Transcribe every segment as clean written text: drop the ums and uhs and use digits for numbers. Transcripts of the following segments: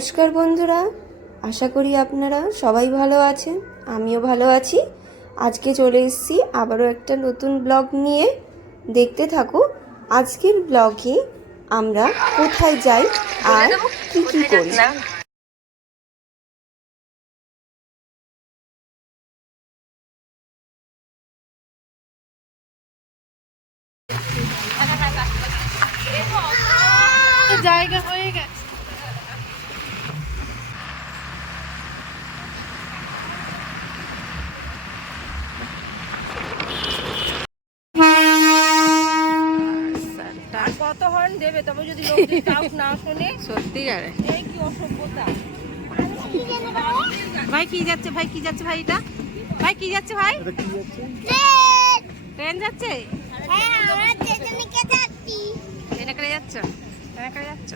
নমস্কার বন্ধুরা, আশা করি আপনারা সবাই ভালো আছেন। আমিও ভালো আছি। আজকে চলে এসেছি আবারও একটা নতুন ব্লগ নিয়ে। দেখতে থাকো আজকের ব্লগে আমরা কোথায় যাই আর কি কি করি। জায়গা হয়ে গেছে। কত হর্ন দেবে তবে যদি লোকজন কাউ না শোনে। সত্যি জানে এই কি অসভ্যতা। ভাই কি যাচ্ছে, ভাই কি যাচ্ছে, ভাই এটা ভাই কি যাচ্ছে, ভাই ট্রেন যাচ্ছে। হ্যাঁ আমরা ট্রেনে কে যাচ্ছি, ট্রেনে করে যাচ্ছ, ট্রেনে করে যাচ্ছ।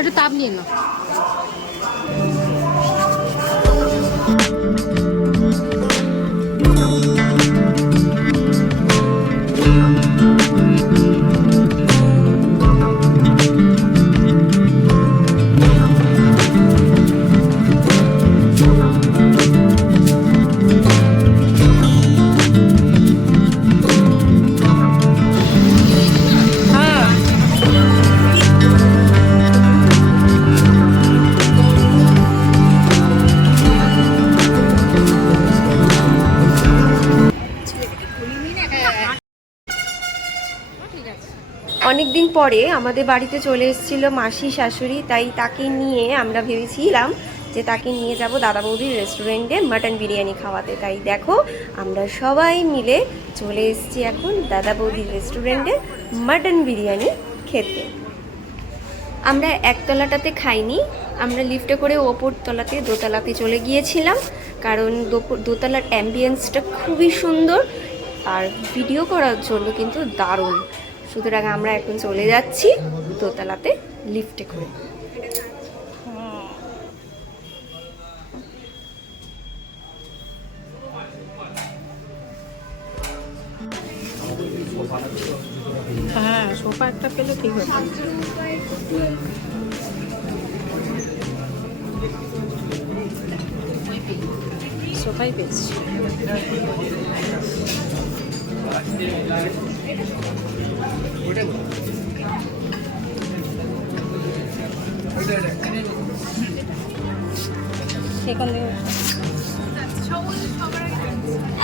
একটু তাপ নিয়ে না। অনেক দিন পরে আমাদের বাড়িতে চলে এসেছিল মাসি শাশুড়ি, তাই তাকে নিয়ে আমরা ভেবেছিলাম যে তাকে নিয়ে যাব দাদা বৌদির রেস্টুরেন্টে মাটন বিরিয়ানি খাওয়াতে। তাই দেখো আমরা সবাই মিলে চলে এসেছি এখন দাদা বৌদির রেস্টুরেন্টে মাটন বিরিয়ানি খেতে। আমরা একতলাটাতে খাইনি, আমরা লিফটে করে ওপর তলাতে দোতলাতে চলে গিয়েছিলাম, কারণ দোতলার অ্যাম্বিয়েন্সটা খুবই সুন্দর আর ভিডিও করার জন্য কিন্তু দারুণ। সুতরাং আমরা এখন চলে যাচ্ছি দোতলাতে লিফটে করে। হ্যাঁ সোফা একটা পেলে ঠিক হতো। সোফাই পেয়েছি।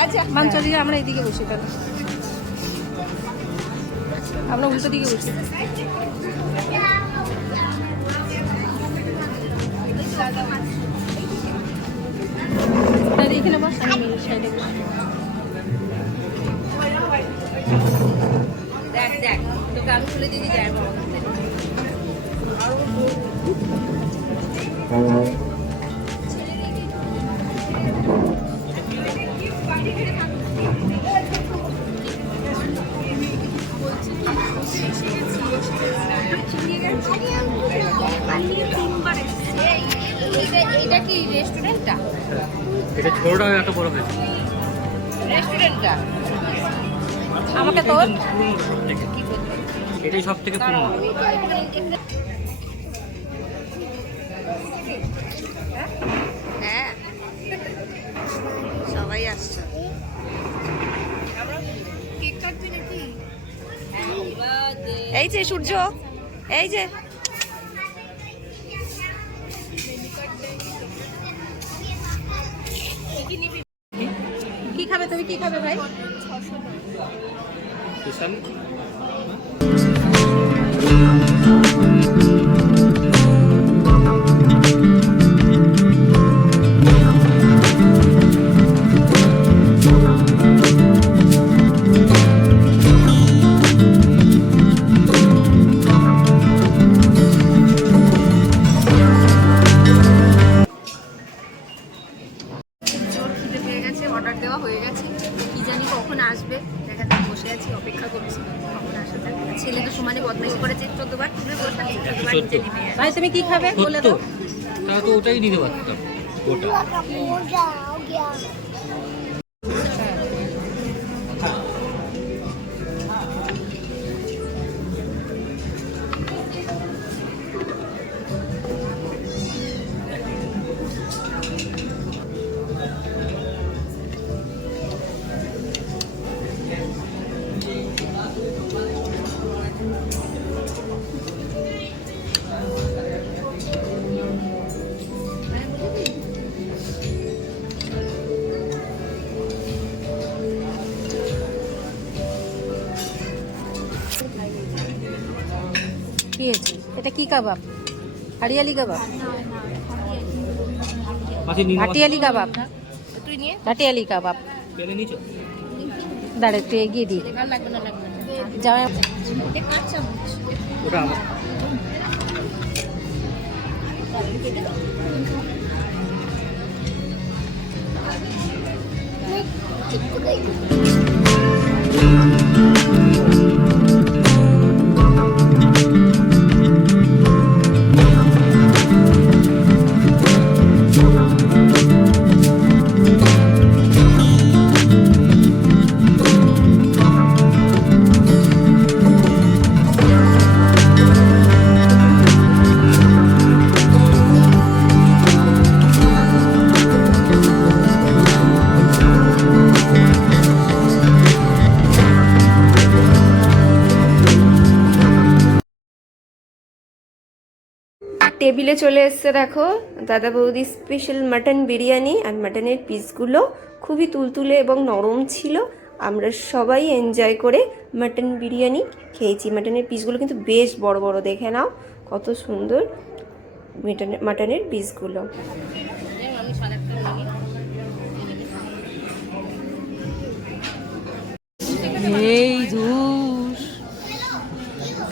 আচ্ছা মাঞ্চলি আমরা এইদিকে বসি, তাহলে আমরা উল্টো দিকে বসি। এখানে বস, আমি সাইডে বসি। দেখ দেখ তোকে আমি খুলে দিয়ে যাই। এটা কি রেস্টুরেন্টটা? এটা ছোট এত বড় হয়েছে রেস্টুরেন্টটা আমাকে তোর এটাই সব থেকে পুরনো। হ্যাঁ সবাই আসছে। এই যে সূর্য, এই যে কি খাবে তুমি, কি খাবে ভাই? অর্ডার দেওয়া হয়ে গেছে, কি জানি কখন আসবে, দেখা যাক, বসে আছি অপেক্ষা ভাই তুমি কি খাবে বলে সত্তর, দাও। তাহলে তো ওটাই নিতে পারতাম ওটা। का मोजा हो गया কি হয়েছে? এটা কি কাবাব? হারিয়ালি কাবাব, মাসি নিয়ে নাও, ভাটিয়ালি কাবাব, ভাটিয়ালি কাবাব। পেলে নিচো। দাঁড়া একটু এগিয়ে দিই। জামাই ওটা আমার। টেবিলে চলে এসছে দেখো দাদা বৌদি স্পেশাল মাটন বিরিয়ানি, আর মাটনের পিসগুলো খুবই তুলতুলে এবং নরম ছিল। আমরা সবাই এনজয় করে মাটন বিরিয়ানি খেয়েছি। মাটনের পিসগুলো কিন্তু বেশ বড় বড়, দেখে নাও কত সুন্দর মাটনের পিসগুলো। এই জুস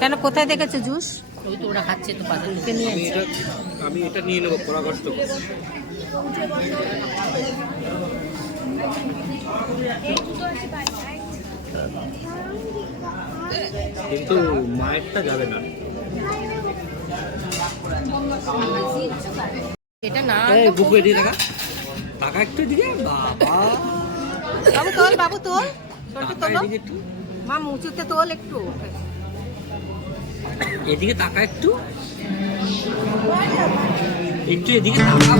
কেন, কোথায় দেখেছো জুস? ওই তো ওরা খাচ্ছে তো বাজার থেকে নিয়ে আসছে। আমি এটা নিয়ে নেবো, পরামর্শ। কিন্তু মায়েরটা যাবে না। এটা না বুক দিয়ে টাকা, টাকা একটু দিকে বাবা। বাবু তোল, বাবু তোল, তোলটা টাকা তোলো। এদিকে একটু, মা উঁচুতে তোল একটু। এদিকে টাকা একটু, একটু এদিকে টাকা।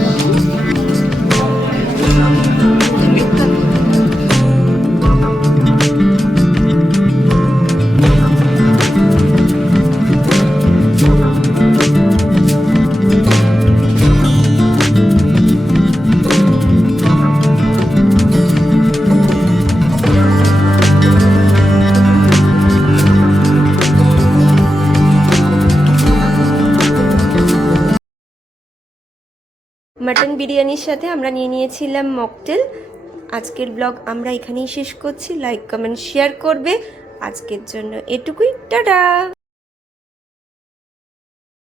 মাটন বিরিয়ানির সাথে আমরা নিয়ে নিয়েছিলাম মকটেল। আজকের ব্লগ আমরা এখানেই শেষ করছি। লাইক কমেন্ট শেয়ার করবে। আজকের জন্য এটুকুই, টাটা।